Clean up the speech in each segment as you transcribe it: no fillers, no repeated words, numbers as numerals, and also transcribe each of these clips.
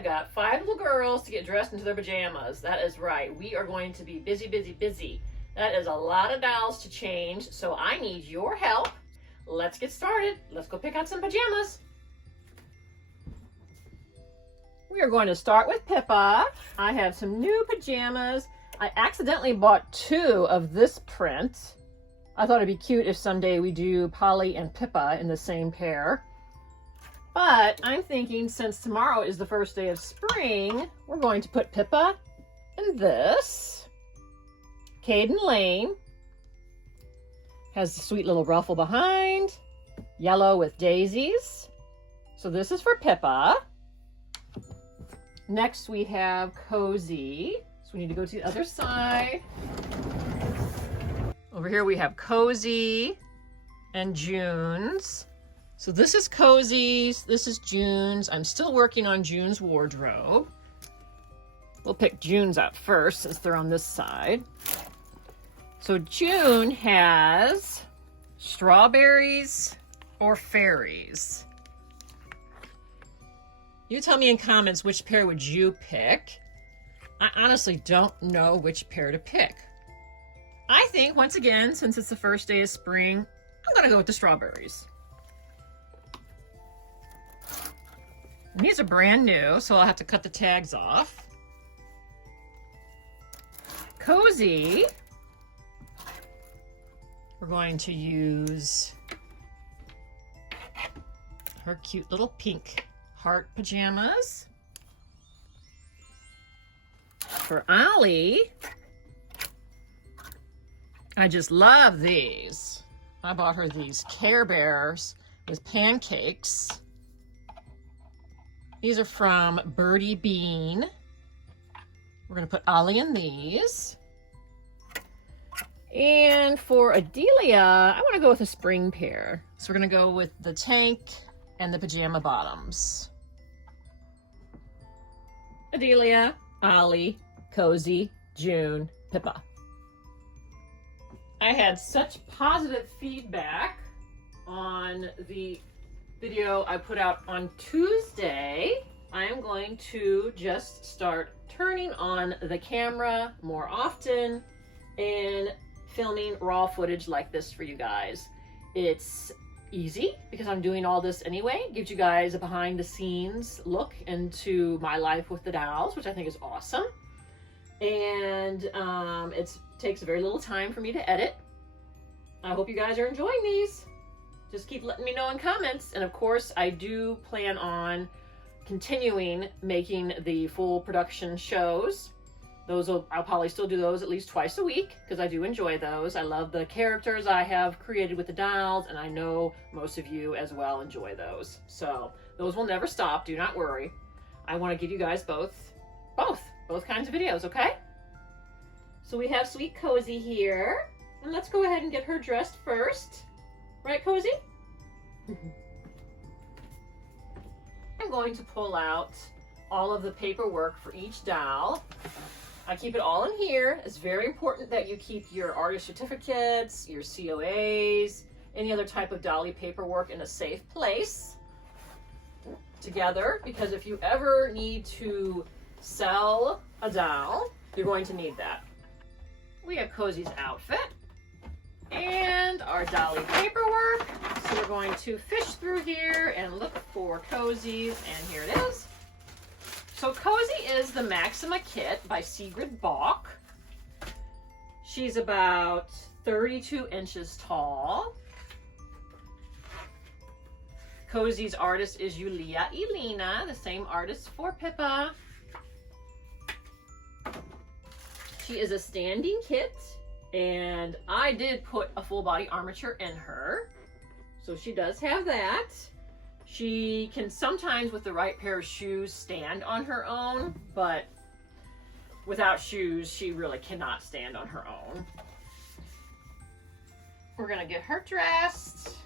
have got 5 little girls to get dressed into their pajamas. That is right. We are going to be busy, busy, busy. That is a lot of dolls to change, so I need your help. Let's get started. Let's go pick out some pajamas. We are going to start with Pippa. I have some new pajamas. I accidentally bought 2 of this print. I thought it'd be cute if someday we do Polly and Pippa in the same pair. But I'm thinking since tomorrow is the first day of spring, we're going to put Pippa in this. Caden Lane has the sweet little ruffle behind, yellow with daisies. So this is for Pippa. Next we have Cozy. So we need to go to the other side. Over here we have Cozy and June's. So this is Cozy's, this is June's. I'm still working on June's wardrobe. We'll pick June's out first since they're on this side. So June has strawberries or fairies. You tell me in comments which pair would you pick. I honestly don't know which pair to pick. I think, once again, since it's the first day of spring, I'm gonna go with the strawberries. And these are brand new, so I'll have to cut the tags off. Cozy, we're going to use her cute little pink heart pajamas. For Ollie, I just love these. I bought her these Care Bears with pancakes. These are from Birdie Bean. We're gonna put Ollie in these. And for Adelia, I wanna go with a spring pair. So we're gonna go with the tank and the pajama bottoms. Adelia, Ollie, Cozy, June, Pippa. I had such positive feedback on the video I put out on Tuesday. I am going to just start turning on the camera more often and filming raw footage like this for you guys. It's easy because I'm doing all this anyway. It gives you guys a behind the scenes look into my life with the dolls, which I think is awesome. And it takes very little time for me to edit. I hope you guys are enjoying these. Just keep letting me know in comments. And of course, I do plan on continuing making the full production shows. I'll probably still do those at least twice a week because I do enjoy those. I love the characters I have created with the dolls, and I know most of you as well enjoy those. So those will never stop, do not worry. I want to give you guys both kinds of videos, okay? So we have sweet Cozy here, and let's go ahead and get her dressed first. Right, Cozy? I'm going to pull out all of the paperwork for each doll. I keep it all in here. It's very important that you keep your artist certificates, your COAs, any other type of dolly paperwork in a safe place together, because if you ever need to sell a doll, you're going to need that. We have Cozy's outfit and our dolly paperwork. So we're going to fish through here and look for Cozy's, and here it is. So Cozy is the Maxima kit by Sigrid Bach. She's about 32 inches tall. Cozy's artist is Yulia Elena, the same artist for Pippa. She is a standing kit, and I did put a full body armature in her. So she does have that. She can sometimes, with the right pair of shoes, stand on her own, but without shoes, she really cannot stand on her own. We're gonna get her dressed.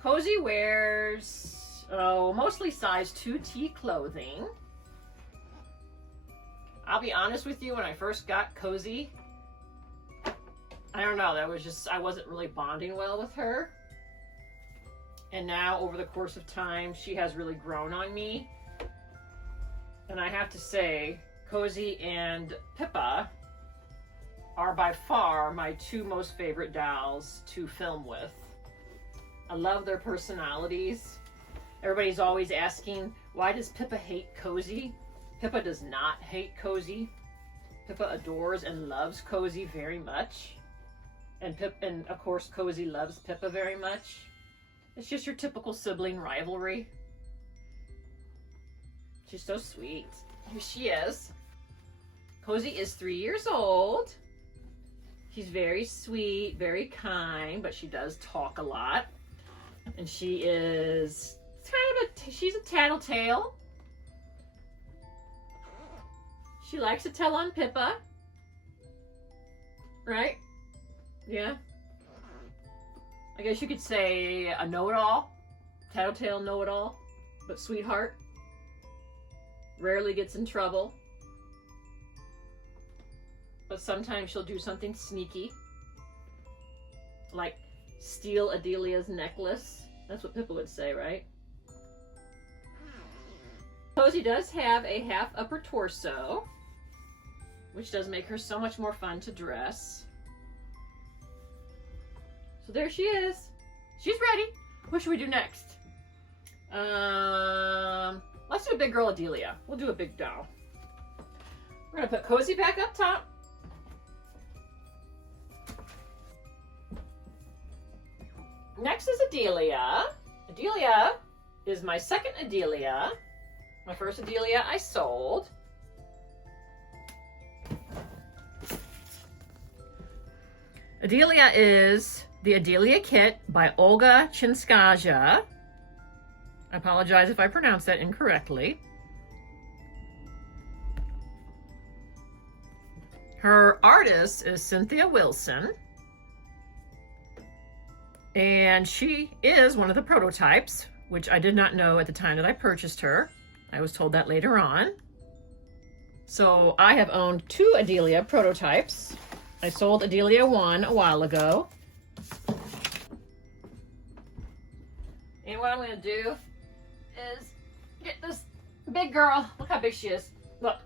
Cozy wears, mostly size 2T clothing. I'll be honest with you, when I first got Cozy, I don't know, I wasn't really bonding well with her. And now, over the course of time, she has really grown on me. And I have to say, Cozy and Pippa are by far my two most favorite dolls to film with. I love their personalities. Everybody's always asking, why does Pippa hate Cozy? Pippa does not hate Cozy. Pippa adores and loves Cozy very much. And of course Cozy loves Pippa very much. It's just your typical sibling rivalry. She's so sweet. Here she is. Cozy is 3 years old. She's very sweet, very kind, but she does talk a lot. And she is she's a tattletale. She likes to tell on Pippa. Right? Yeah. I guess you could say a know-it-all. Tattletale know-it-all. But sweetheart. Rarely gets in trouble. But sometimes she'll do something sneaky. Like steal Adelia's necklace. That's what Pippa would say, right? Cozy does have a half upper torso, which does make her so much more fun to dress. So there she is. She's ready. What should we do next? Let's do a big girl Adelia. We'll do a big doll. We're gonna put Cozy back up top. Next is Adelia. Adelia is my second Adelia. My first Adelia I sold. Adelia is the Adelia Kit by Olga Chinskaja. I apologize if I pronounce that incorrectly. Her artist is Cynthia Wilson. And she is one of the prototypes, which I did not know at the time that I purchased her. I was told that later on. So I have owned two Adelia prototypes. I sold Adelia 1 a while ago. And what I'm going to do is get this big girl. Look how big she is. Look,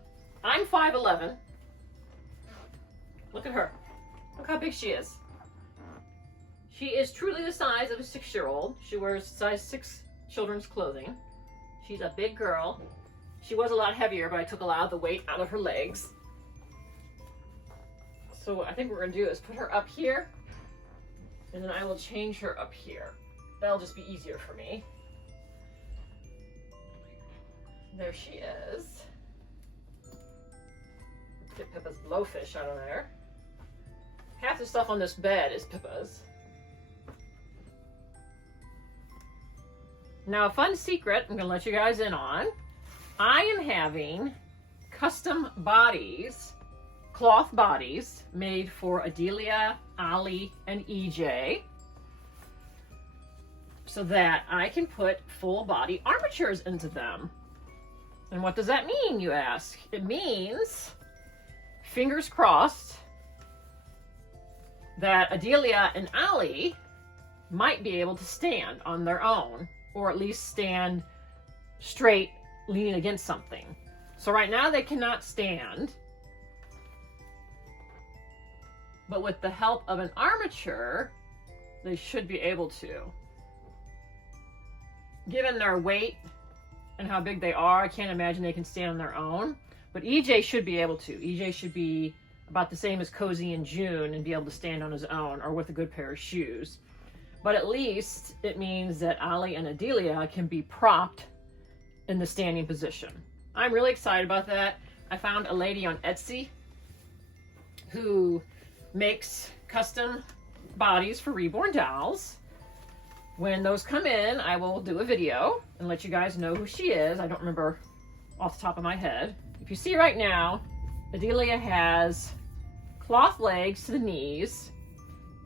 I'm 5'11". Look at her. Look how big she is. She is truly the size of a 6-year-old. She wears size 6 children's clothing. She's a big girl. She was a lot heavier, but I took a lot of the weight out of her legs. So what I think we're going to do is put her up here, and then I will change her up here. That'll just be easier for me. There she is. Get Pippa's blowfish out of there. Half the stuff on this bed is Pippa's. Now, a fun secret I'm going to let you guys in on. I am having custom bodies, cloth bodies, made for Adelia, Ollie, and EJ, so that I can put full body armatures into them. And what does that mean, you ask? It means, fingers crossed, that Adelia and Ollie might be able to stand on their own, or at least stand straight, leaning against something. So right now they cannot stand, but with the help of an armature, they should be able to. Given their weight and how big they are, I can't imagine they can stand on their own, but EJ should be able to. EJ should be about the same as Cozy and June and be able to stand on his own, or with a good pair of shoes. But at least it means that Ollie and Adelia can be propped in the standing position. I'm really excited about that. I found a lady on Etsy who makes custom bodies for Reborn dolls. When those come in, I will do a video and let you guys know who she is. I don't remember off the top of my head. If you see right now, Adelia has cloth legs to the knees,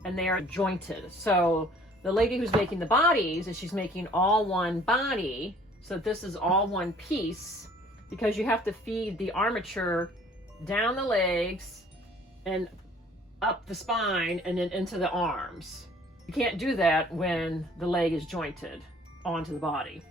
and they are jointed. So the lady who's making the bodies is she's making all one body, so this is all one piece, because you have to feed the armature down the legs and up the spine and then into the arms. You can't do that when the leg is jointed onto the body.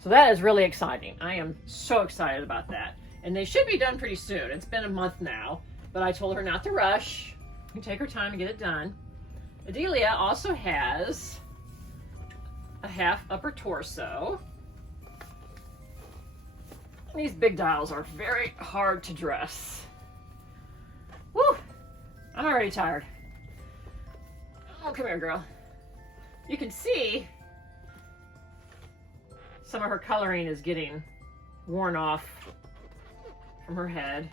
So that is really exciting. I am so excited about that. And they should be done pretty soon. It's been a month now, but I told her not to rush. You take her time to get it done. Adelia also has a half upper torso. These big dolls are very hard to dress. Woo! I'm already tired. Oh, come here, girl. You can see some of her coloring is getting worn off from her head.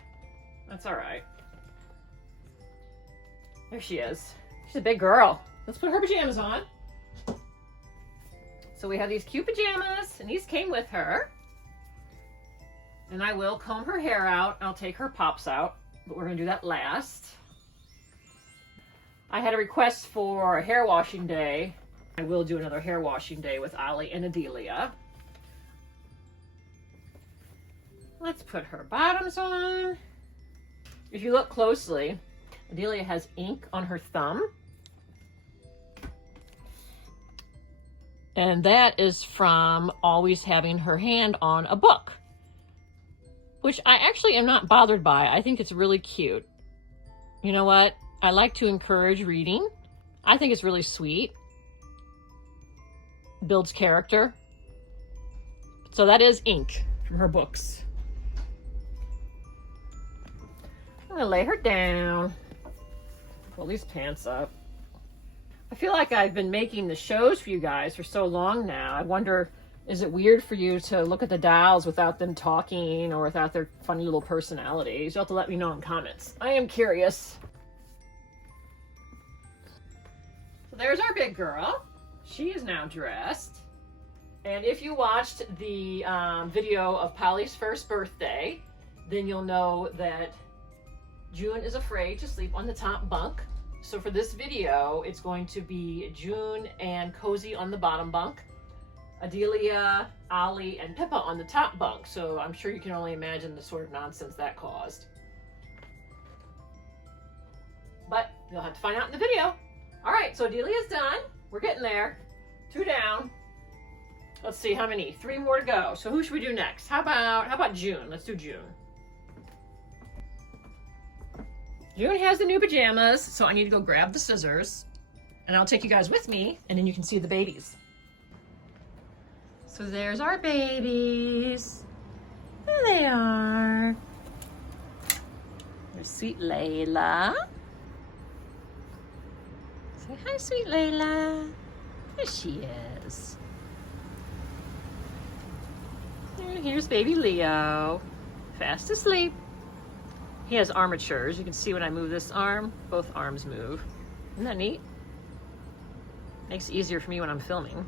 That's all right. There she is. She's a big girl. Let's put her pajamas on. So we have these cute pajamas, and these came with her. And I will comb her hair out. I'll take her pops out, but we're gonna do that last. I had a request for a hair washing day. I will do another hair washing day with Ollie and Adelia. Let's put her bottoms on. If you look closely, Adelia has ink on her thumb. And that is from always having her hand on a book, which I actually am not bothered by. I think it's really cute. You know what? I like to encourage reading. I think it's really sweet. Builds character. So that is ink from her books. I'm gonna lay her down. Pull these pants up. I feel like I've been making the shows for you guys for so long now. I wonder, is it weird for you to look at the dolls without them talking or without their funny little personalities? You'll have to let me know in comments. I am curious. So there's our big girl. She is now dressed. And if you watched the video of Polly's first birthday, then you'll know that June is afraid to sleep on the top bunk. So for this video, it's going to be June and Cozy on the bottom bunk, Adelia, Ollie, and Pippa on the top bunk. So I'm sure you can only imagine the sort of nonsense that caused. But you'll have to find out in the video. All right, so Adelia's done. We're getting there. 2 down. Let's see, how many? 3 more to go. So who should we do next? How about June? Let's do June. June has the new pajamas, so I need to go grab the scissors, and I'll take you guys with me, and then you can see the babies. So there's our babies. There they are. There's sweet Layla. Say hi, sweet Layla. There she is. And here's baby Leo, fast asleep. He has armatures. You can see when I move this arm, both arms move. Isn't that neat? Makes it easier for me when I'm filming.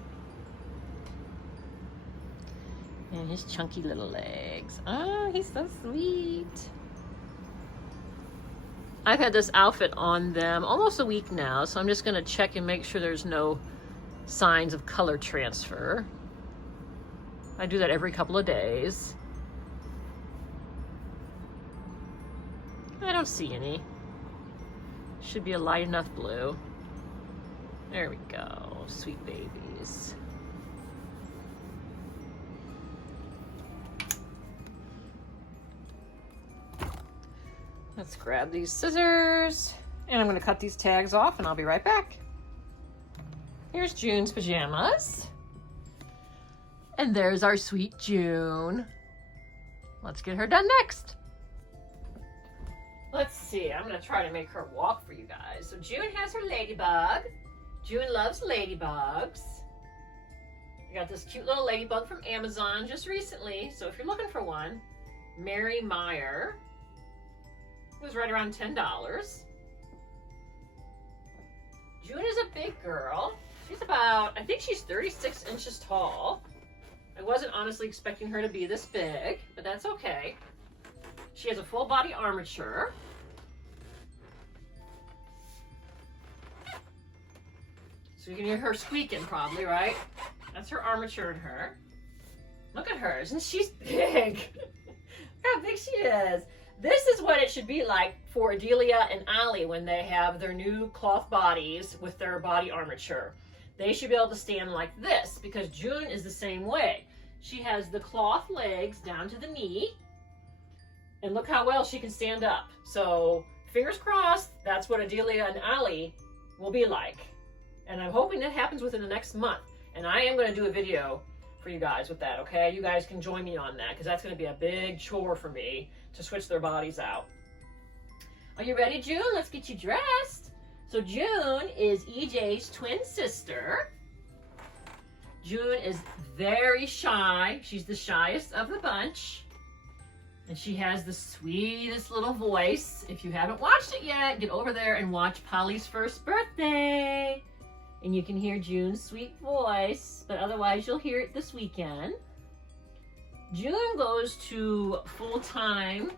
And his chunky little legs. Oh, he's so sweet. I've had this outfit on them almost a week now, so I'm just gonna check and make sure there's no signs of color transfer. I do that every couple of days. I don't see any. Should be a light enough blue. There we go, sweet babies. Let's grab these scissors, and I'm gonna cut these tags off, and I'll be right back. Here's June's pajamas. And there's our sweet June. Let's get her done next. Let's see, I'm gonna try to make her walk for you guys. So June has her ladybug. June loves ladybugs. I got this cute little ladybug from Amazon just recently. So if you're looking for one, Mary Meyer. It was right around $10. June is a big girl. She's about, I think she's 36 inches tall. I wasn't honestly expecting her to be this big, but that's okay. She has a full body armature. So you can hear her squeaking probably, right? That's her armature in her. Look at her, isn't she big? Look how big she is. This is what it should be like for Adelia and Ollie when they have their new cloth bodies with their body armature. They should be able to stand like this because June is the same way. She has the cloth legs down to the knee. And look how well she can stand up. So fingers crossed, that's what Adelia and Ali will be like. And I'm hoping that happens within the next month. And I am going to do a video for you guys with that, okay? You guys can join me on that because that's going to be a big chore for me to switch their bodies out. Are you ready, June? Let's get you dressed. So June is EJ's twin sister. June is very shy. She's the shyest of the bunch. And she has the sweetest little voice. If you haven't watched it yet, get over there and watch Polly's first birthday. And you can hear June's sweet voice, but otherwise you'll hear it this weekend. June goes to full-time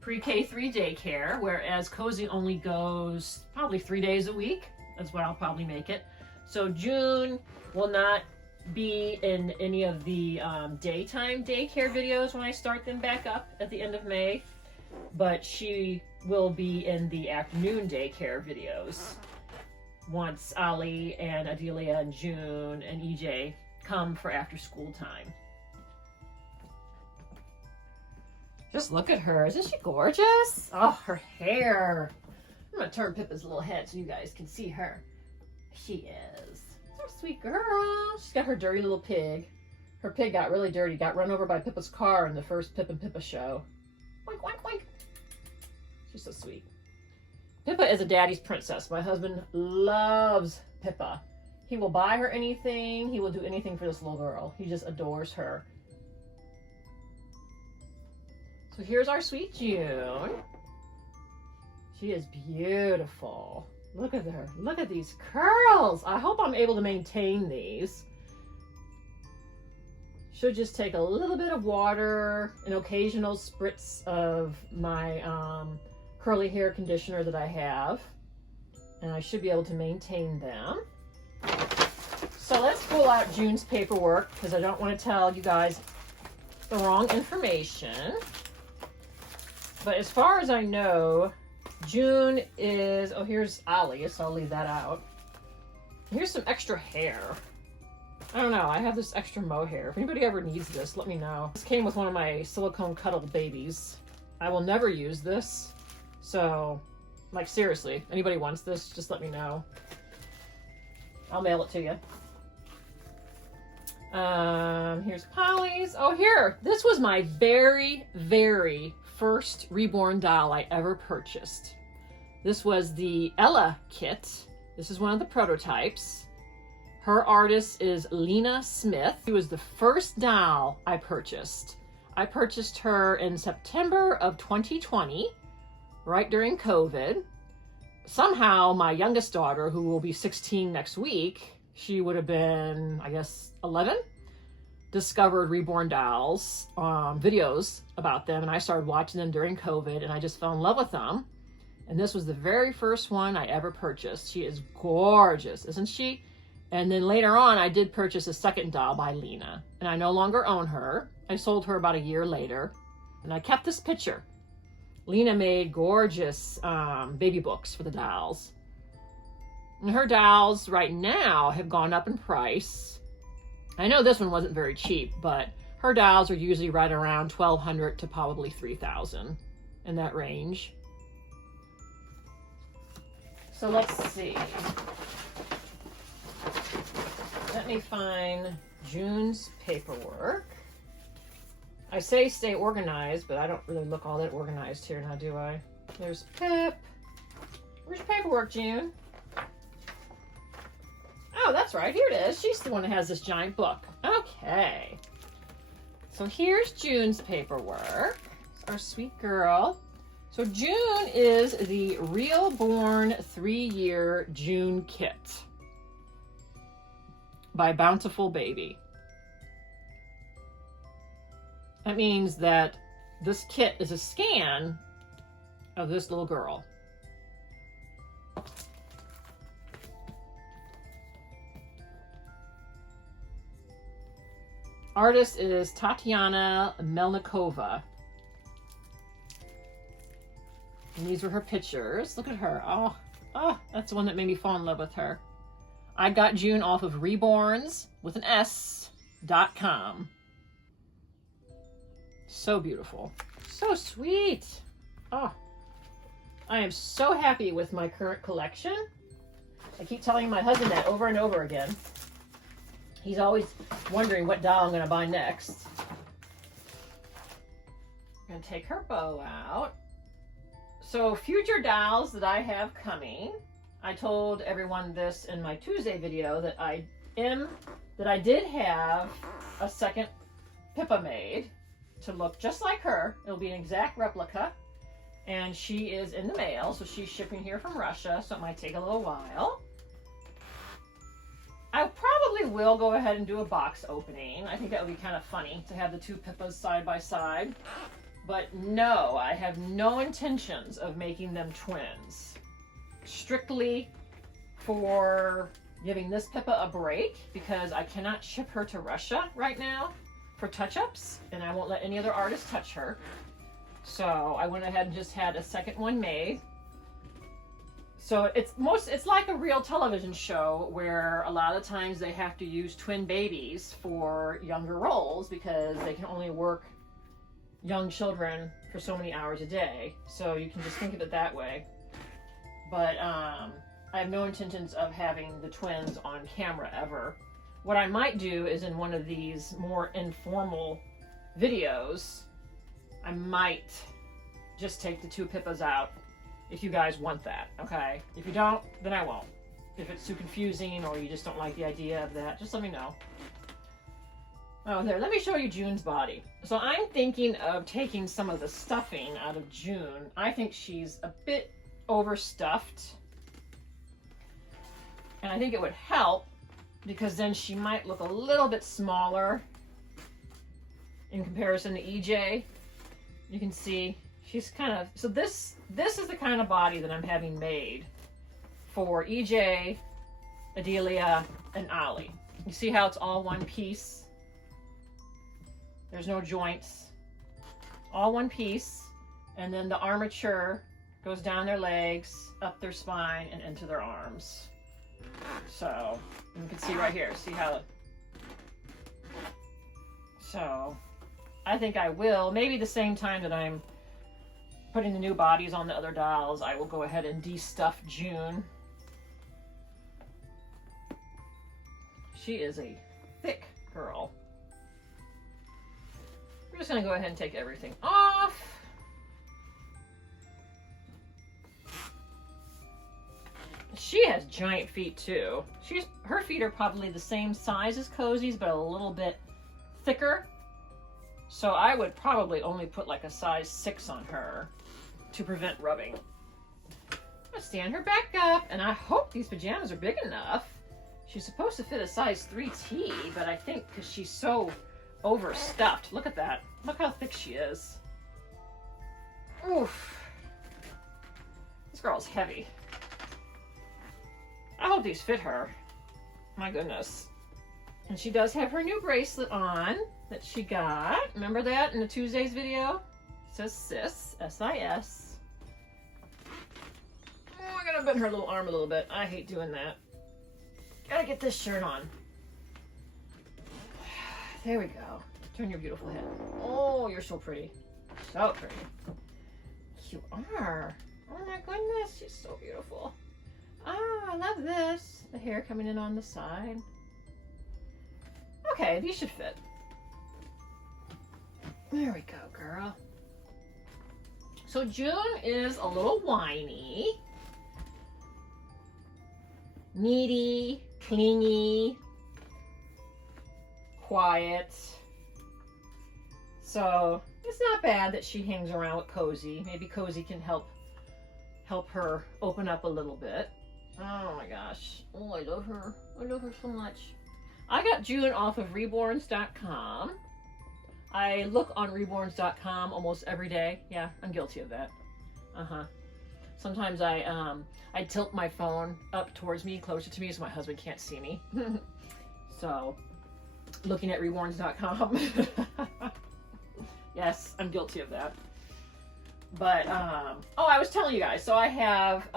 pre-K 3 daycare, whereas Cozy only goes probably 3 days a week. That's what I'll probably make it. So June will not be in any of the daytime daycare videos when I start them back up at the end of May, but she will be in the afternoon daycare videos once Ali and Adelia and June and EJ come for after school time. Just look at her. Isn't she gorgeous? Oh, her hair. I'm going to turn Pippa's little head so you guys can see her. She is. She's a sweet girl. She's got her dirty little pig. Her pig got really dirty. Got run over by Pippa's car in the first Pip and Pippa show. Oink, oink, oink. She's so sweet. Pippa is a daddy's princess. My husband loves Pippa. He will buy her anything. He will do anything for this little girl. He just adores her. So here's our sweet June. She is beautiful. Look at her. Look at these curls. I hope I'm able to maintain these. Should just take a little bit of water, an occasional spritz of my curly hair conditioner that I have, and I should be able to maintain them. So let's pull out June's paperwork because I don't want to tell you guys the wrong information. But as far as I know, June is, oh, here's Ali, so I'll leave that out. Here's some extra hair. I don't know, I have this extra mohair. If anybody ever needs this, let me know. This came with one of my silicone cuddle babies. I will never use this. So, like, seriously, anybody wants this, just let me know. I'll mail it to you. Here's Polly's. Oh, here. This was my very, very first Reborn doll I ever purchased. This was the Ella kit. This is one of the prototypes. Her artist is Lena Smith. She was the first doll I purchased. I purchased her in September of 2020. Right during COVID. Somehow my youngest daughter, who will be 16 next week, she would have been, I guess, 11, discovered Reborn dolls, videos about them, and I started watching them during COVID, and I just fell in love with them. And this was the very first one I ever purchased. She is gorgeous, isn't she? And then later on, I did purchase a second doll by Lena, and I no longer own her. I sold her about a year later, and I kept this picture. Lena made gorgeous baby books for the dolls. And her dolls right now have gone up in price. I know this one wasn't very cheap, but her dolls are usually right around $1,200 to probably $3,000 in that range. So let's see. Let me find June's paperwork. I say stay organized, but I don't really look all that organized here now, do I? There's Pip. Where's your paperwork, June? Oh, that's right. Here it is. She's the one that has this giant book. Okay. So here's June's paperwork. It's our sweet girl. So June is the Reborn 3-year June kit by Bountiful Baby. That means that this kit is a scan of this little girl. Artist is Tatiana Melnikova. And these were her pictures. Look at her. Oh, that's the one that made me fall in love with her. I got June off of Reborns with an S.com. So beautiful. So sweet. Oh, I am so happy with my current collection. I keep telling my husband that over and over again. He's always wondering what doll I'm going to buy next. I'm going to take her bow out. So future dolls that I have coming, I told everyone this in my Tuesday video that I did have a second Pippa made to look just like her. It'll be an exact replica, and she is in the mail, so she's shipping here from Russia, so it might take a little while. I probably will go ahead and do a box opening. I think that would be kind of funny to have the two Pippas side by side. But no, I have no intentions of making them twins. Strictly for giving this Pippa a break, because I cannot ship her to Russia right now for touch-ups, and I won't let any other artist touch her. So I went ahead and just had a second one made. So it's like a real television show where a lot of times they have to use twin babies for younger roles because they can only work young children for so many hours a day. So you can just think of it that way. But I have no intentions of having the twins on camera ever. What I might do is in one of these more informal videos, I might just take the two Pippas out if you guys want that, okay? If you don't, then I won't. If it's too confusing or you just don't like the idea of that, just let me know. Oh, there, let me show you June's body. So I'm thinking of taking some of the stuffing out of June. I think she's a bit overstuffed. And I think it would help because then she might look a little bit smaller in comparison to EJ. You can see she's kind of, so this is the kind of body that I'm having made for EJ, Adelia, and Ollie. You see how it's all one piece? There's no joints. All one piece. And then the armature goes down their legs, up their spine, and into their arms. So, you can see right here. See how it... So, I think I will. Maybe the same time that I'm putting the new bodies on the other dolls, I will go ahead and de-stuff June. She is a thick girl. We're just going to go ahead and take everything off. She has giant feet too. Her feet are probably the same size as Cozy's, but a little bit thicker. So I would probably only put like a size 6 on her to prevent rubbing. I'm gonna stand her back up, and I hope these pajamas are big enough. She's supposed to fit a size 3T, but I think because she's so overstuffed. Look at that. Look how thick she is. Oof. This girl's heavy. I hope these fit her. My goodness. And she does have her new bracelet on that she got. Remember that in the Tuesday's video? It says Sis, S-I-S. Oh, I gotta bend her little arm a little bit. I hate doing that. Gotta get this shirt on. There we go. Turn your beautiful head. Oh, you're so pretty. So pretty. You are. Oh my goodness, she's so beautiful. Ah, I love this. The hair coming in on the side. Okay, these should fit. There we go, girl. So June is a little whiny, needy, clingy, quiet. So it's not bad that she hangs around with Cozy. Maybe Cozy can help her open up a little bit. Oh my gosh. Oh, I love her. I love her so much. I got June off of reborns.com. I look on reborns.com almost every day. Yeah, I'm guilty of that. Sometimes I tilt my phone up towards me, closer to me, so my husband can't see me. So, looking at reborns.com. Yes, I'm guilty of that. But, oh, I was telling you guys, so I have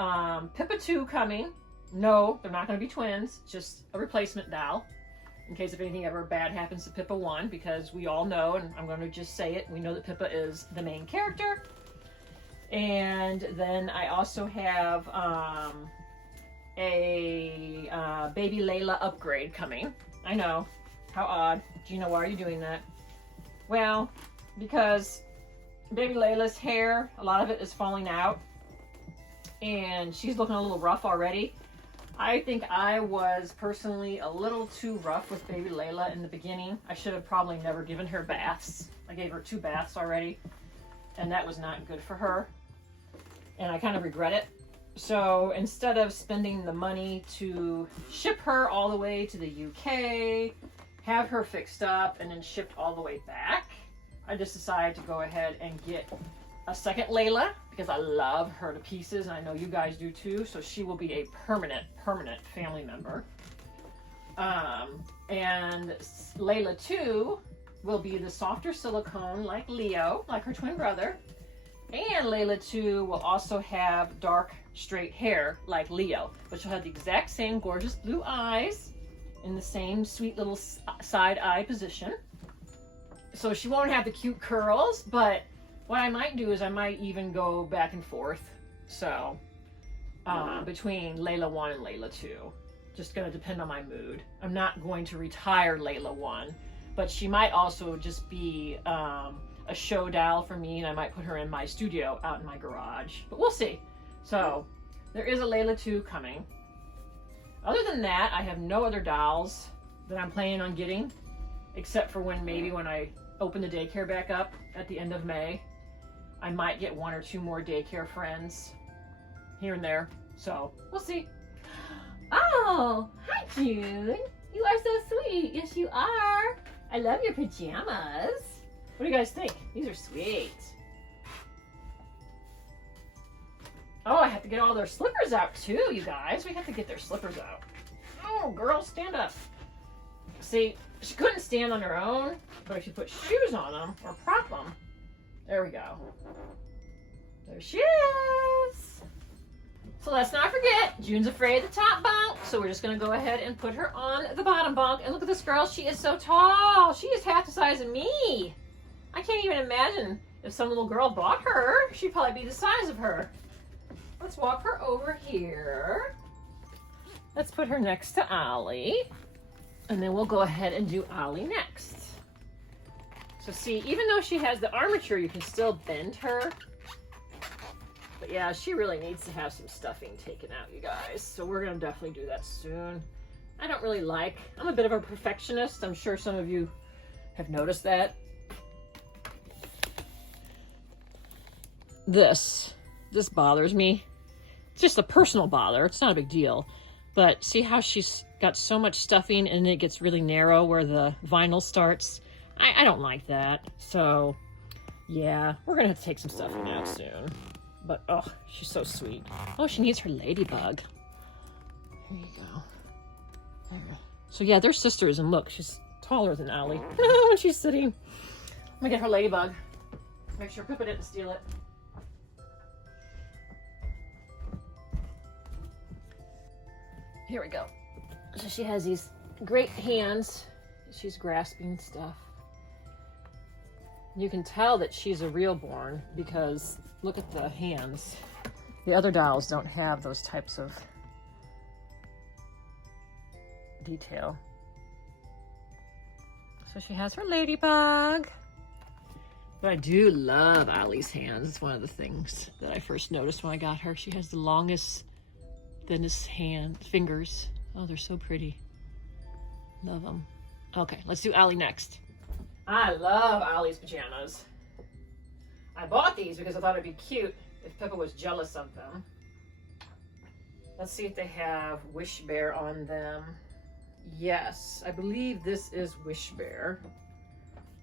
Pippa 2 coming. No, they're not going to be twins, just a replacement doll. in case if anything ever bad happens to Pippa 1, because we all know, and I'm going to just say it, we know that Pippa is the main character. And then I also have a baby Layla upgrade coming. I know, how odd. Gina, why are you doing that? Well, because baby Layla's hair, a lot of it is falling out, and she's looking a little rough already. I think I was personally a little too rough with baby Layla in the beginning. I should have probably never given her baths. I gave her 2 baths already, and that was not good for her, and I kind of regret it. So instead of spending the money to ship her all the way to the UK, have her fixed up, and then shipped all the way back, I just decided to go ahead and get a second Layla, because I love her to pieces, and I know you guys do too, so she will be a permanent family member. And Layla 2 will be the softer silicone like Leo, like her twin brother. And Layla 2 will also have dark, straight hair like Leo, but she'll have the exact same gorgeous blue eyes in the same sweet little side eye position. So she won't have the cute curls, but what I might do is I might even go back and forth. So between Layla 1 and Layla 2. Just going to depend on my mood. I'm not going to retire Layla 1, but she might also just be a show doll for me, and I might put her in my studio out in my garage. But we'll see. So there is a Layla 2 coming. Other than that, I have no other dolls that I'm planning on getting, except for when I open the daycare back up at the end of May. I might get 1 or 2 more daycare friends here and there. So we'll see. Oh, hi June. You are so sweet. Yes, you are. I love your pajamas. What do you guys think? These are sweet. Oh, I have to get all their slippers out too, you guys. We have to get their slippers out. Oh, girl, stand up. See, she couldn't stand on her own, but if you put shoes on them or prop them, there we go. There she is. So let's not forget, June's afraid of the top bunk, so we're just going to go ahead and put her on the bottom bunk. And look at this girl. She is so tall. She is half the size of me. I can't even imagine if some little girl bought her. She'd probably be the size of her. Let's walk her over here. Let's put her next to Ollie. And then we'll go ahead and do Ollie next. So see, even though she has the armature, you can still bend her. But yeah, she really needs to have some stuffing taken out, you guys. So we're going to definitely do that soon. I'm a bit of a perfectionist. I'm sure some of you have noticed that. This bothers me. It's just a personal bother. It's not a big deal. But see how she's got so much stuffing and it gets really narrow where the vinyl starts? I don't like that. So yeah, we're going to have to take some stuffing out soon. But oh, she's so sweet. Oh, she needs her ladybug. Here you go. There. So yeah, they're sisters, and look, she's taller than Ollie when she's sitting. I'm gonna get her ladybug. Make sure Pippa didn't steal it. Here we go. So she has these great hands. She's grasping stuff. You can tell that she's a reborn because look at the hands. The other dolls don't have those types of detail. So she has her ladybug. But I do love Ollie's hands. It's one of the things that I first noticed when I got her. She has the longest, thinnest fingers. Oh, they're so pretty. Love them. Okay, let's do Ollie next. I love Ollie's pajamas. I bought these because I thought it'd be cute if Pippa was jealous of them. Let's see if they have Wish Bear on them. Yes, I believe this is Wish Bear.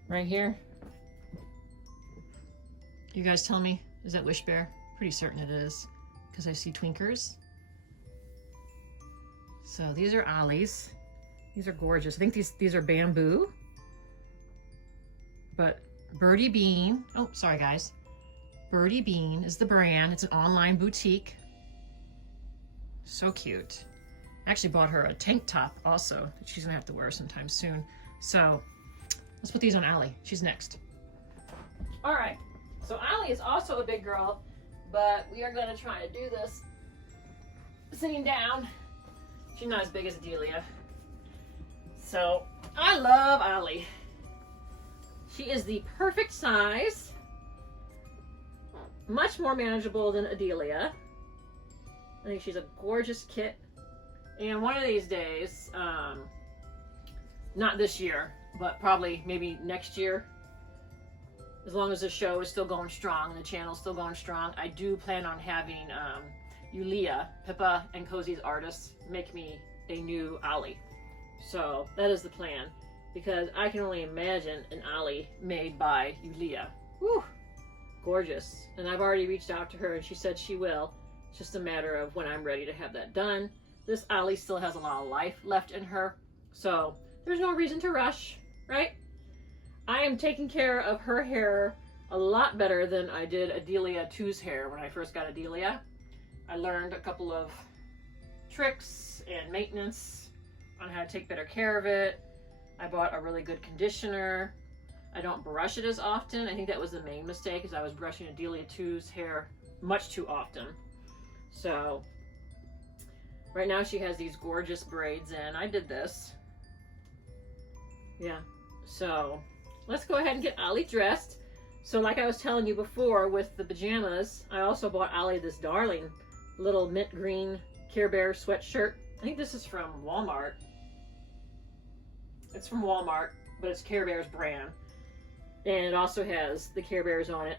Right here. You guys tell me, is that Wish Bear? Pretty certain it is, because I see twinkers. So these are Ollie's. These are gorgeous. I think these are bamboo. But Birdie Bean, oh, sorry guys. Birdie Bean is the brand. It's an online boutique. So cute. I actually bought her a tank top also that she's gonna have to wear sometime soon. So let's put these on Allie. She's next. All right, so Allie is also a big girl, but we are gonna try to do this sitting down. She's not as big as Adelia. So I love Allie. She is the perfect size, much more manageable than Adelia. I think she's a gorgeous kit. And one of these days, not this year, but probably maybe next year, as long as the show is still going strong and the channel's still going strong, I do plan on having Yulia, Pippa and Cozy's artists, make me a new Ollie. So that is the plan, because I can only imagine an Ollie made by Yulia. Whew, gorgeous. And I've already reached out to her and she said she will. It's just a matter of when I'm ready to have that done. This Ollie still has a lot of life left in her, so there's no reason to rush, right? I am taking care of her hair a lot better than I did Adelia 2's hair when I first got Adelia. I learned a couple of tricks and maintenance on how to take better care of it. I bought a really good conditioner. I don't brush it as often. I think that was the main mistake, is I was brushing Adelia 2's hair much too often. So right now she has these gorgeous braids in. I did this. Yeah, so let's go ahead and get Ollie dressed. So like I was telling you before with the pajamas, I also bought Ollie this darling little mint green Care Bear sweatshirt. I think this is from Walmart. It's from Walmart, but it's Care Bear's brand. And it also has the Care Bears on it.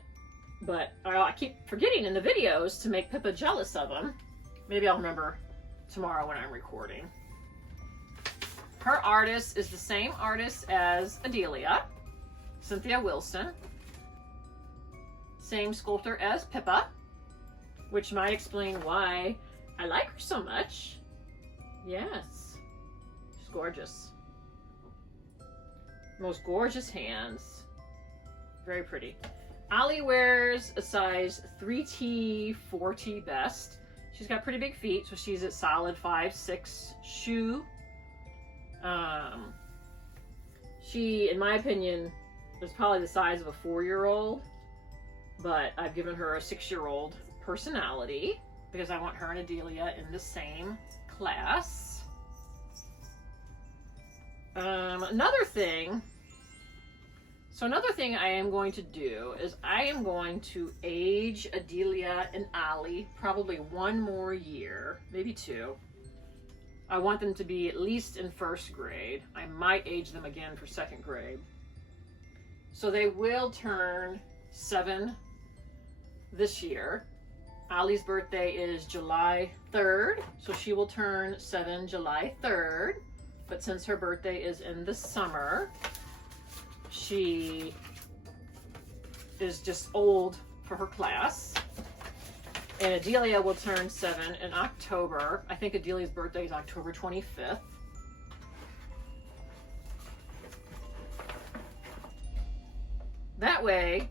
But I keep forgetting in the videos to make Pippa jealous of them. Maybe I'll remember tomorrow when I'm recording. Her artist is the same artist as Adelia, Cynthia Wilson. Same sculptor as Pippa, which might explain why I like her so much. Yes, she's gorgeous. Most gorgeous hands. Very pretty. Ollie wears a size 3T, 4T best. She's got pretty big feet, so she's a solid 5'6" shoe. She, in my opinion, is probably the size of a 4-year-old, but I've given her a 6-year-old personality because I want her and Adelia in the same class. Another thing I am going to do is I am going to age Adelia and Ollie probably 1 more year, maybe 2. I want them to be at least in 1st grade. I might age them again for 2nd grade. So they will turn 7 this year. Ollie's birthday is July 3rd, so she will turn 7 July 3rd. But since her birthday is in the summer, she is just old for her class. And Adelia will turn 7 in October. I think Adelia's birthday is October 25th. That way,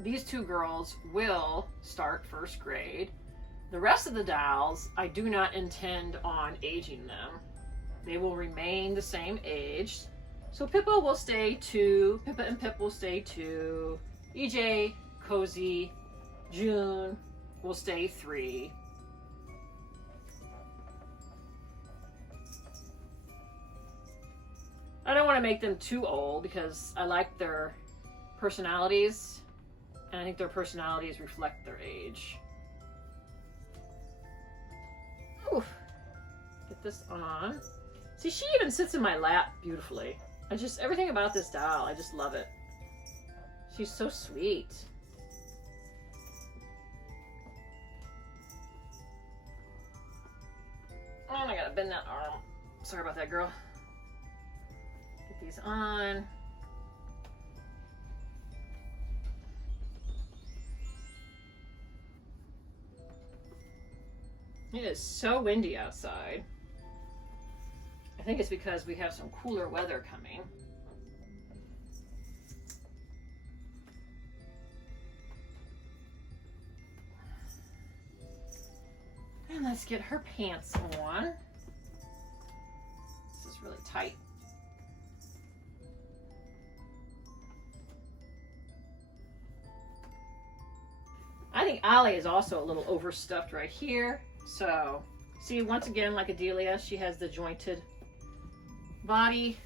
these 2 girls will start 1st grade. The rest of the dolls, I do not intend on aging them. They will remain the same age. So Pippa will stay 2. Pippa and Pip will stay 2. EJ, Cozy, June will stay 3. I don't want to make them too old because I like their personalities, and I think their personalities reflect their age. Ooh, get this on. See, she even sits in my lap beautifully. Everything about this doll, I just love it. She's so sweet. Oh, I gotta bend that arm. Sorry about that, girl. Get these on. It is so windy outside. I think it's because we have some cooler weather coming. And let's get her pants on. tight. I think Ollie is also a little overstuffed right here. So, see, once again, like Adelia, she has the jointed body,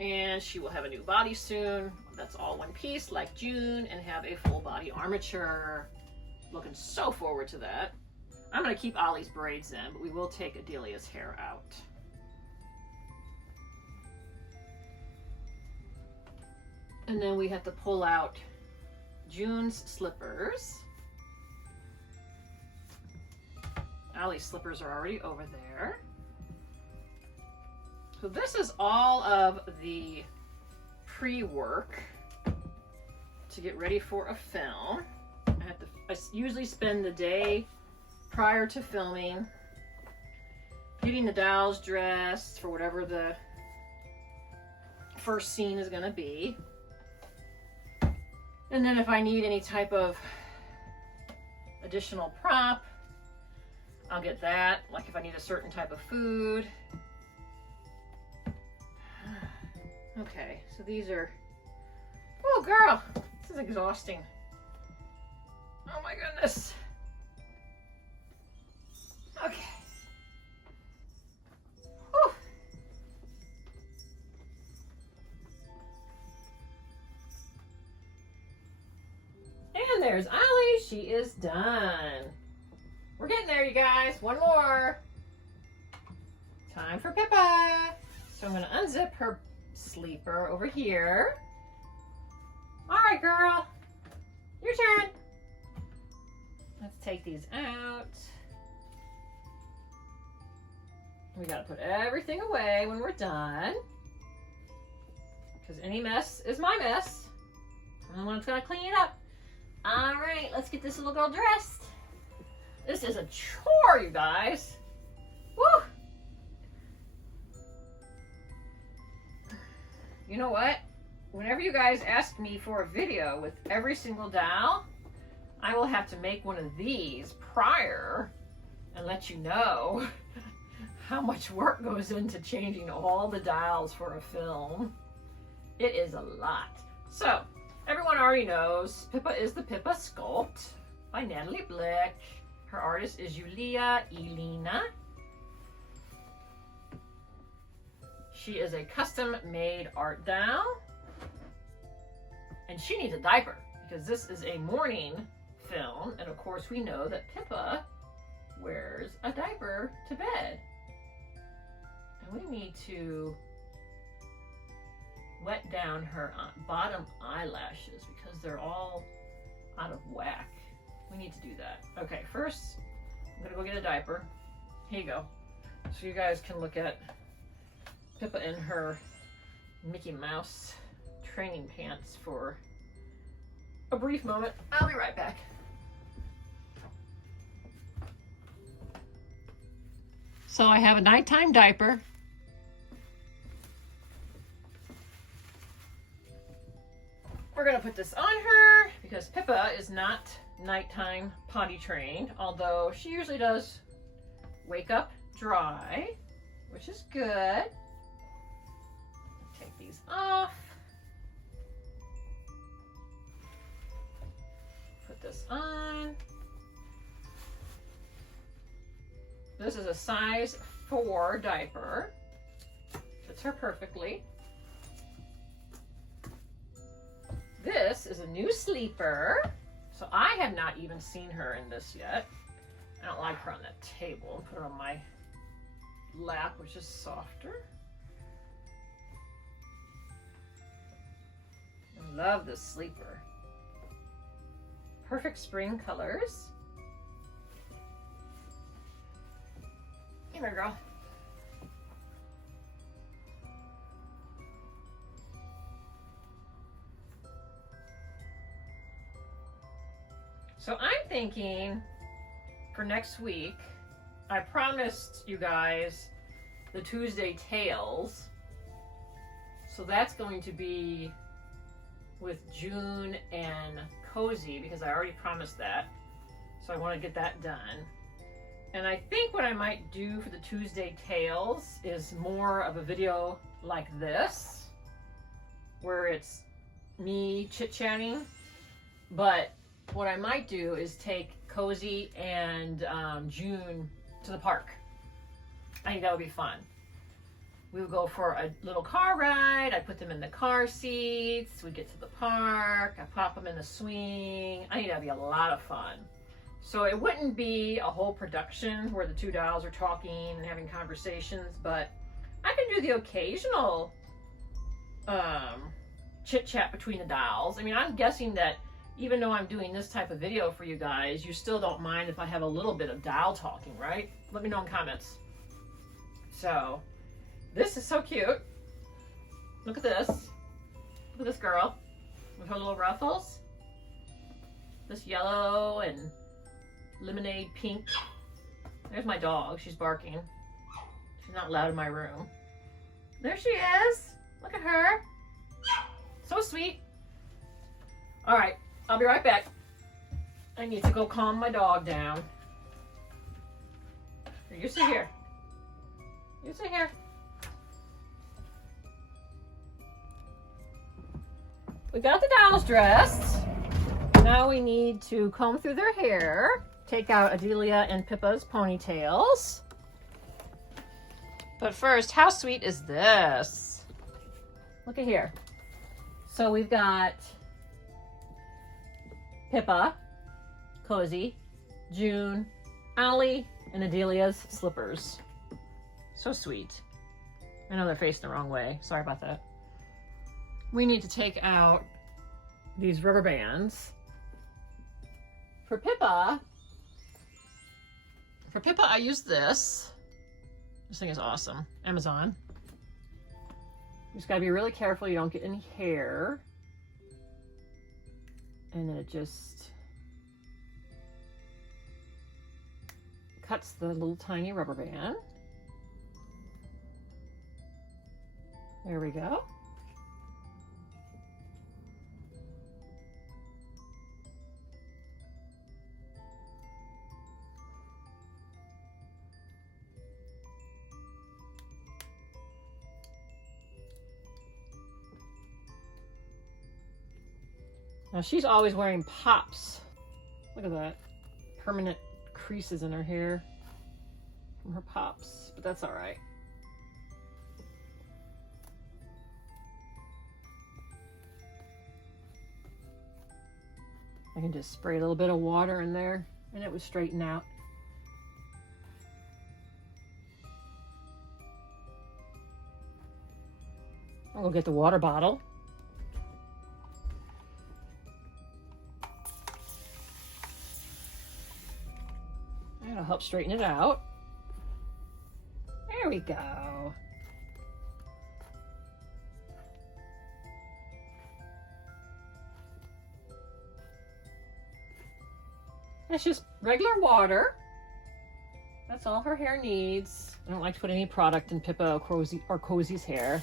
and she will have a new body soon. That's all one piece, like June, and have a full body armature. Looking so forward to that. I'm going to keep Ollie's braids in, but we will take Adelia's hair out. And then we have to pull out June's slippers. Ollie's slippers are already over there. So this is all of the pre-work to get ready for a film. I usually spend the day prior to filming getting the dolls dressed for whatever the first scene is going to be. And then if I need any type of additional prop, I'll get that. Like if I need a certain type of food. Okay, so these are, oh girl, this is exhausting. Oh my goodness. Okay. Whew. And there's Ollie, she is done. We're getting there, you guys. One more. Time for Pippa. So I'm going to unzip her sleeper over here. All right, girl. Your turn. Let's take these out. We got to put everything away when we're done. Because any mess is my mess. I'm going to clean it up. All right, let's get this little girl dressed. This is a chore, you guys. Woo! You know what? Whenever you guys ask me for a video with every single doll, I will have to make one of these prior and let you know how much work goes into changing all the dolls for a film. It is a lot. So, everyone already knows Pippa is the Pippa Sculpt by Natalie Blick. Her artist is Yulia Elina. She is a custom-made art doll. And she needs a diaper because this is a morning film. And of course we know that Pippa wears a diaper to bed. And we need to wet down her bottom eyelashes because they're all out of whack. We need to do that. Okay, first I'm gonna go get a diaper. Here you go. So you guys can look at Pippa in her Mickey Mouse training pants for a brief moment. I'll be right back. So I have a nighttime diaper. We're gonna put this on her because Pippa is not nighttime potty trained, although she usually does wake up dry, which is good. Take these off. Put this on. This is a size 4 diaper. Fits her perfectly. This is a new sleeper. So I have not even seen her in this yet. I don't like her on that table. Put her on my lap, which is softer. I love this sleeper. Perfect spring colors. Come here, girl. So I'm thinking for next week, I promised you guys the Tuesday Tales. So that's going to be with June and Cozy because I already promised that. So I want to get that done. And I think what I might do for the Tuesday tales is more of a video like this, where it's me chit-chatting. But what I might do is take Cozy and June to the park. I think that would be fun. We would go for a little car ride. I put them in the car seats. We get to the park. I pop them in the swing. I think that'd be a lot of fun. So it wouldn't be a whole production where the two dolls are talking and having conversations, but I can do the occasional chit chat between the dolls. I mean, I'm guessing that even though I'm doing this type of video for you guys, you still don't mind if I have a little bit of doll talking, right? Let me know in comments. So this is so cute. Look at this. Look at this girl with her little ruffles. This yellow and lemonade pink. There's my dog. She's barking. She's not allowed in my room. There she is. Look at her. So sweet. All right, I'll be right back. I need to go calm my dog down. Here, you sit here. You sit here. We got the dolls dressed. Now we need to comb through their hair. Take out Adelia and Pippa's ponytails. But first, how sweet is this? Look at here. So we've got Pippa, Cozy, June, Ollie, and Adelia's slippers. So sweet. I know they're facing the wrong way. Sorry about that. We need to take out these rubber bands. For Pippa, I use this. This thing is awesome. Amazon. You just gotta be really careful you don't get any hair. And then it just cuts the little tiny rubber band. There we go. Now she's always wearing pops. Look at that. Permanent creases in her hair from her pops, but that's all right. I can just spray a little bit of water in there and it would straighten out. I'll go get the water bottle. That'll help straighten it out. There we go. That's just regular water. That's all her hair needs. I don't like to put any product in Pippa or Cozy's hair.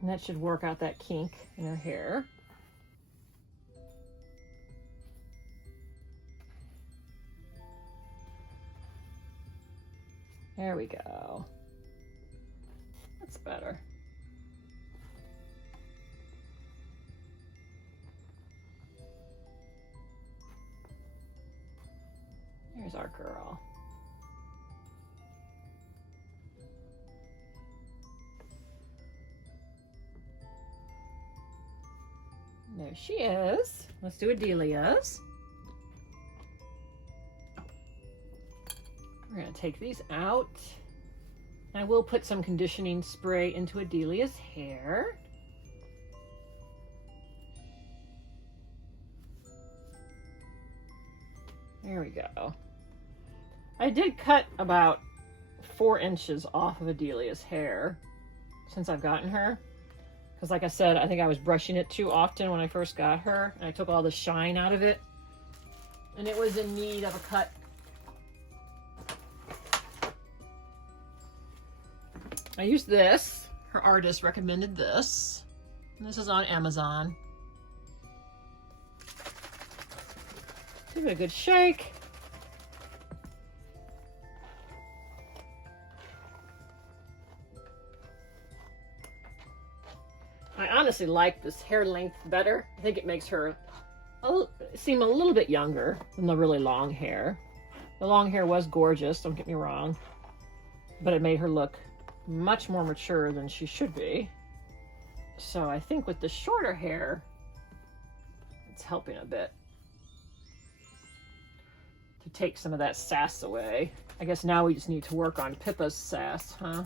And that should work out that kink in her hair. There we go. That's better. There's our girl. There she is. Let's do Adelia's. We're going to take these out. I will put some conditioning spray into Adelia's hair. There we go. I did cut about 4 inches off of Adelia's hair since I've gotten her. Because like I said, I think I was brushing it too often when I first got her. And I took all the shine out of it. And it was in need of a cut. I used this Her artist recommended this. And this is on Amazon. Give it a good shake. I honestly like this hair length better. I think it makes her seem a little bit younger than the really long hair. The long hair was gorgeous, don't get me wrong, but it made her look much more mature than she should be. So I think with the shorter hair, it's helping a bit to take some of that sass away. I guess now we just need to work on Pippa's sass, huh?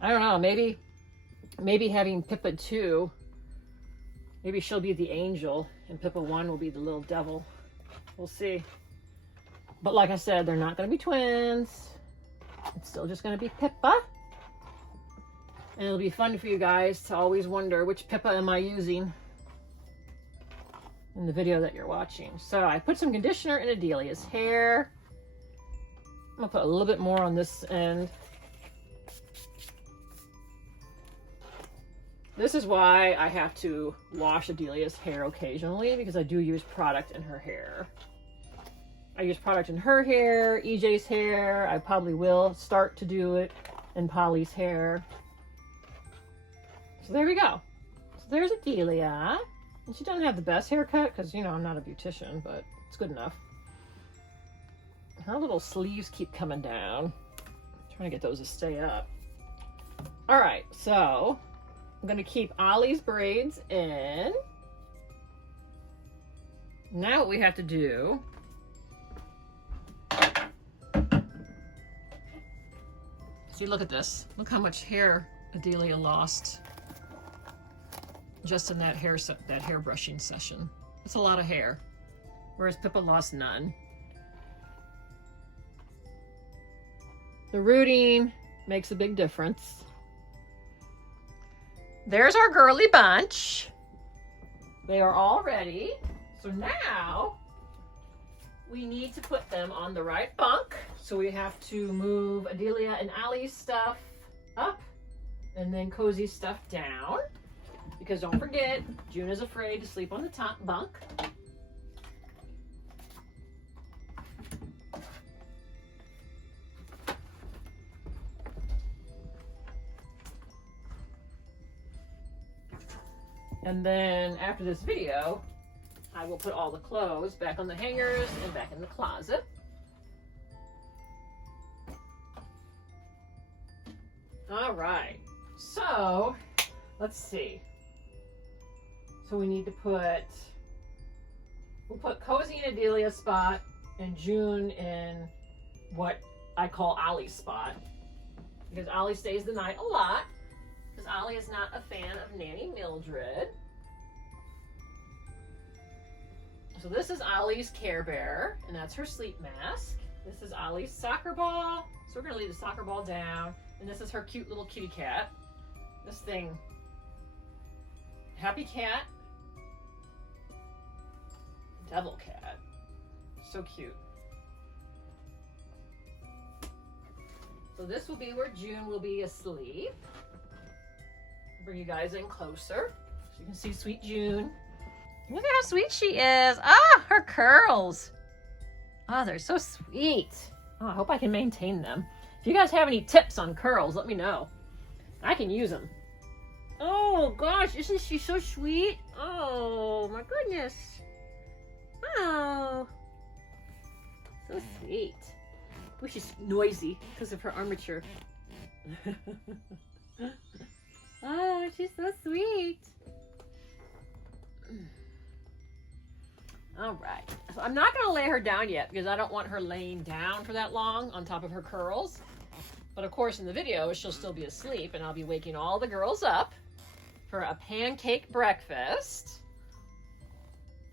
I don't know, maybe having Pippa 2, maybe she'll be the angel and Pippa 1 will be the little devil. We'll see. But like I said, they're not going to be twins. It's still just going to be Pippa. And it'll be fun for you guys to always wonder which Pippa am I using in the video that you're watching. So I put some conditioner in Adelia's hair. I'm going to put a little bit more on this end. This is why I have to wash Adelia's hair occasionally, because I do use product in her hair. I use product in her hair, EJ's hair. I probably will start to do it in Polly's hair. So there we go. So there's Adelia. And she doesn't have the best haircut because, you know, I'm not a beautician, but it's good enough. Her little sleeves keep coming down. I'm trying to get those to stay up. All right, so I'm going to keep Ollie's braids in. Now what we have to do see, look at this. Look how much hair Adelia lost just in that hair brushing session. It's a lot of hair, whereas Pippa lost none. The rooting makes a big difference. There's our girly bunch. They are all ready. So now we need to put them on the right bunk. So we have to move Adelia and Allie's stuff up and then Cozy's stuff down. Because don't forget, June is afraid to sleep on the top bunk. And then after this video, I will put all the clothes back on the hangers and back in the closet. All right, so let's see. So we need to we'll put Cozy in Adelia's spot and June in what I call Ollie's spot. Because Ollie stays the night a lot. Because Ollie is not a fan of Nanny Mildred. So this is Ollie's Care Bear, and that's her sleep mask. This is Ollie's soccer ball. So we're gonna leave the soccer ball down. And this is her cute little kitty cat. This thing, happy cat, devil cat. So cute. So this will be where June will be asleep. Bring you guys in closer so you can see sweet June. Look at how sweet she is. Ah, her curls. Oh, they're so sweet. Oh, I hope I can maintain them. If you guys have any tips on curls, let me know. I can use them. Oh gosh, isn't she so sweet? Oh my goodness. Oh, so sweet. Oh, she's noisy because of her armature. Oh, she's so sweet. All right, so I'm not going to lay her down yet because I don't want her laying down for that long on top of her curls. But of course in the video she'll still be asleep and I'll be waking all the girls up for a pancake breakfast.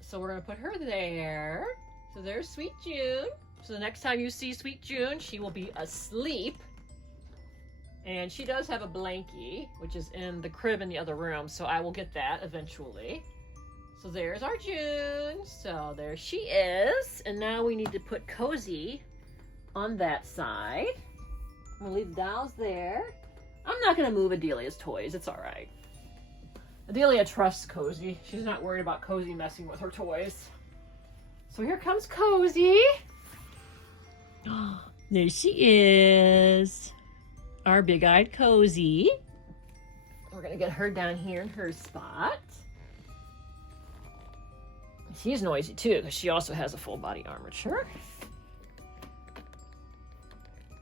So we're going to put her there. So there's sweet June. So the next time you see sweet June, she will be asleep. And she does have a blankie, which is in the crib in the other room, so I will get that eventually. So there's our June. So there she is. And now we need to put Cozy on that side. We'll leave the dolls there. I'm not going to move Adelia's toys. It's all right. Adelia trusts Cozy. She's not worried about Cozy messing with her toys. So here comes Cozy. There she is. Our big-eyed Cozy. We're going to get her down here in her spot. She's noisy too because she also has a full body armature.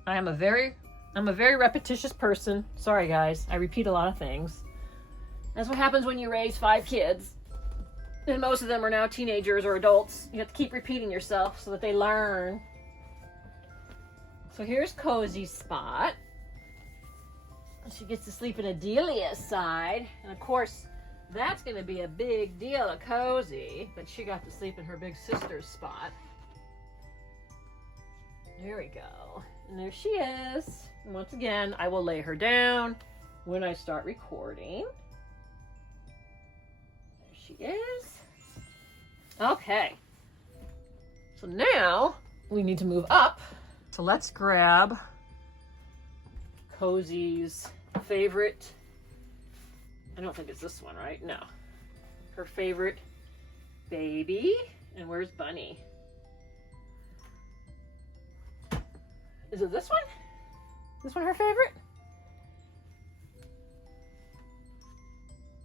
I'm a very repetitious person. Sorry guys, I repeat a lot of things. That's what happens when you raise 5 kids. And most of them are now teenagers or adults. You have to keep repeating yourself so that they learn. So here's Cozy's spot. She gets to sleep in Adelia's side. And of course, that's going to be a big deal to Cozy, but she got to sleep in her big sister's spot. There we go. And there she is. And once again, I will lay her down when I start recording. There she is. Okay. So now we need to move up. So let's grab Cozy's favorite. I don't think it's this one, right? No. Her favorite baby. And where's Bunny? Is it this one? This one her favorite?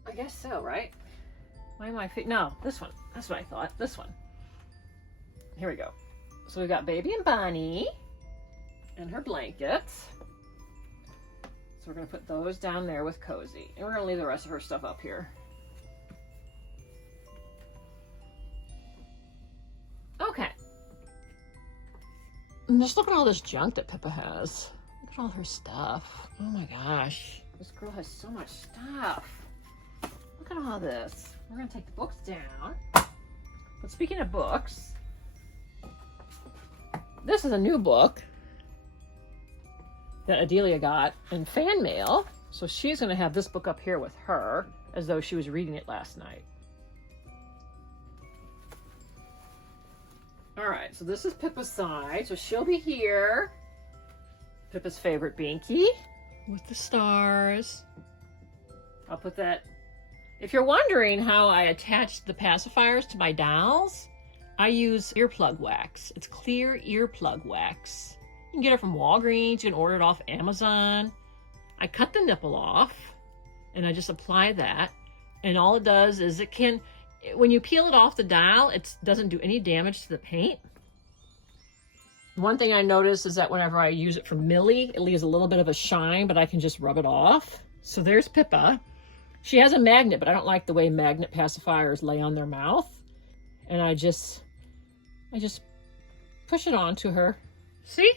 I guess so, right? Why am I no, this one. That's what I thought. This one. Here we go. So we've got Baby and Bunny and her blankets. So we're going to put those down there with Cozy. And we're going to leave the rest of her stuff up here. Okay. And just look at all this junk that Pippa has. Look at all her stuff. Oh my gosh. This girl has so much stuff. Look at all this. We're going to take the books down. But speaking of books, this is a new book that Adelia got in fan mail. So she's going to have this book up here with her as though she was reading it last night. All right, so this is Pippa's side. So she'll be here. Pippa's favorite binky with the stars. I'll put that. If you're wondering how I attach the pacifiers to my dolls, I use earplug wax. It's clear earplug wax. You can get it from Walgreens. You can order it off Amazon. I cut the nipple off and I just apply that. And all it does is it can, when you peel it off the doll, it doesn't do any damage to the paint. One thing I noticed is that whenever I use it for Millie, it leaves a little bit of a shine, but I can just rub it off. So there's Pippa. She has a magnet, but I don't like the way magnet pacifiers lay on their mouth. And I just push it onto her. See?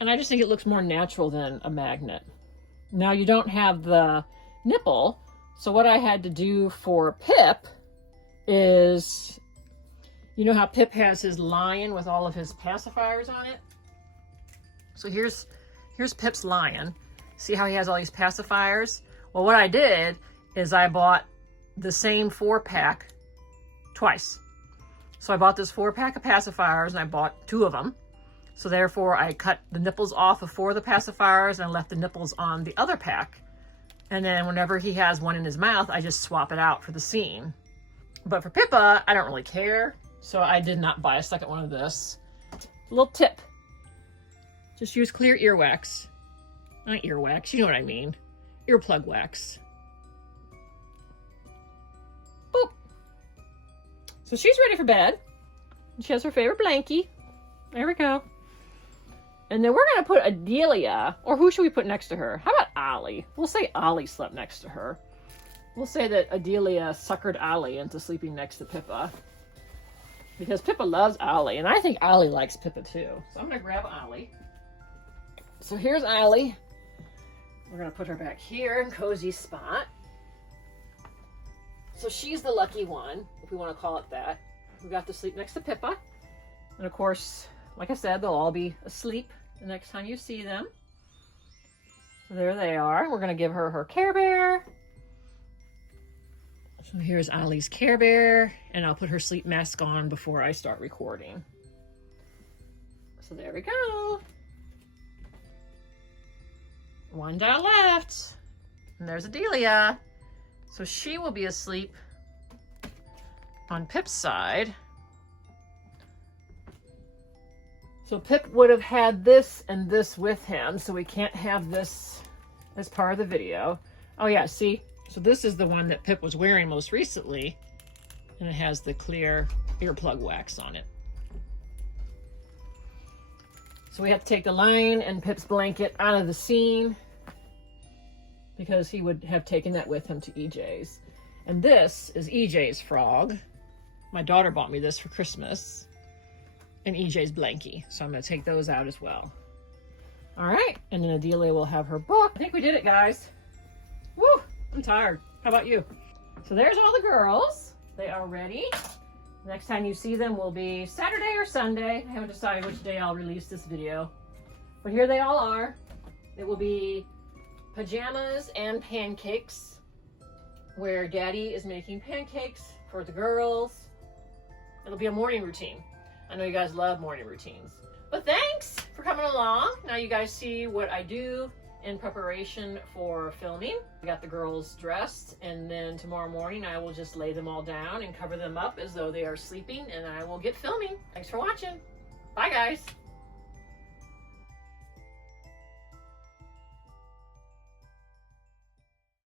And I just think it looks more natural than a magnet. Now you don't have the nipple, so what I had to do for Pip is, you know how Pip has his lion with all of his pacifiers on it? So here's Pip's lion. See how he has all these pacifiers? Well, what I did is I bought the same 4-pack twice. So I bought this 4-pack of pacifiers and I bought 2 of them. So therefore I cut the nipples off of 4 of the pacifiers and I left the nipples on the other pack. And then whenever he has one in his mouth, I just swap it out for the scene. But for Pippa, I don't really care. So I did not buy a second one of this. Little tip. Just use clear earwax. Not earwax, you know what I mean. Earplug wax. Boop. So she's ready for bed. She has her favorite blankie. There we go. And then we're going to put Adelia, or who should we put next to her? How about Ollie? We'll say Ollie slept next to her. We'll say that Adelia suckered Ollie into sleeping next to Pippa. Because Pippa loves Ollie, and I think Ollie likes Pippa too. So I'm going to grab Ollie. So here's Ollie. We're going to put her back here in Cozy's spot. So she's the lucky one, if we want to call it that. We got to sleep next to Pippa. And of course, like I said, they'll all be asleep the next time you see them. So there they are. We're going to give her her Care Bear. So here's Ollie's Care Bear, and I'll put her sleep mask on before I start recording. So there we go. One down left. And there's Adelia. So she will be asleep on Pip's side. So Pip would have had this and this with him, so we can't have this as part of the video. Oh yeah, see? So this is the one that Pip was wearing most recently, and it has the clear earplug wax on it. So we have to take the lion and Pip's blanket out of the scene because he would have taken that with him to EJ's. And this is EJ's frog. My daughter bought me this for Christmas. And EJ's blankie. So I'm going to take those out as well. All right. And then Adelia will have her book. I think we did it, guys. Woo! I'm tired. How about you? So there's all the girls. They are ready. Next time you see them will be Saturday or Sunday. I haven't decided which day I'll release this video. But here they all are. It will be pajamas and pancakes, where Daddy is making pancakes for the girls. It'll be a morning routine. I know you guys love morning routines. But thanks for coming along. Now you guys see what I do in preparation for filming. I got the girls dressed, and then tomorrow morning I will just lay them all down and cover them up as though they are sleeping, and I will get filming. Thanks for watching. Bye, guys.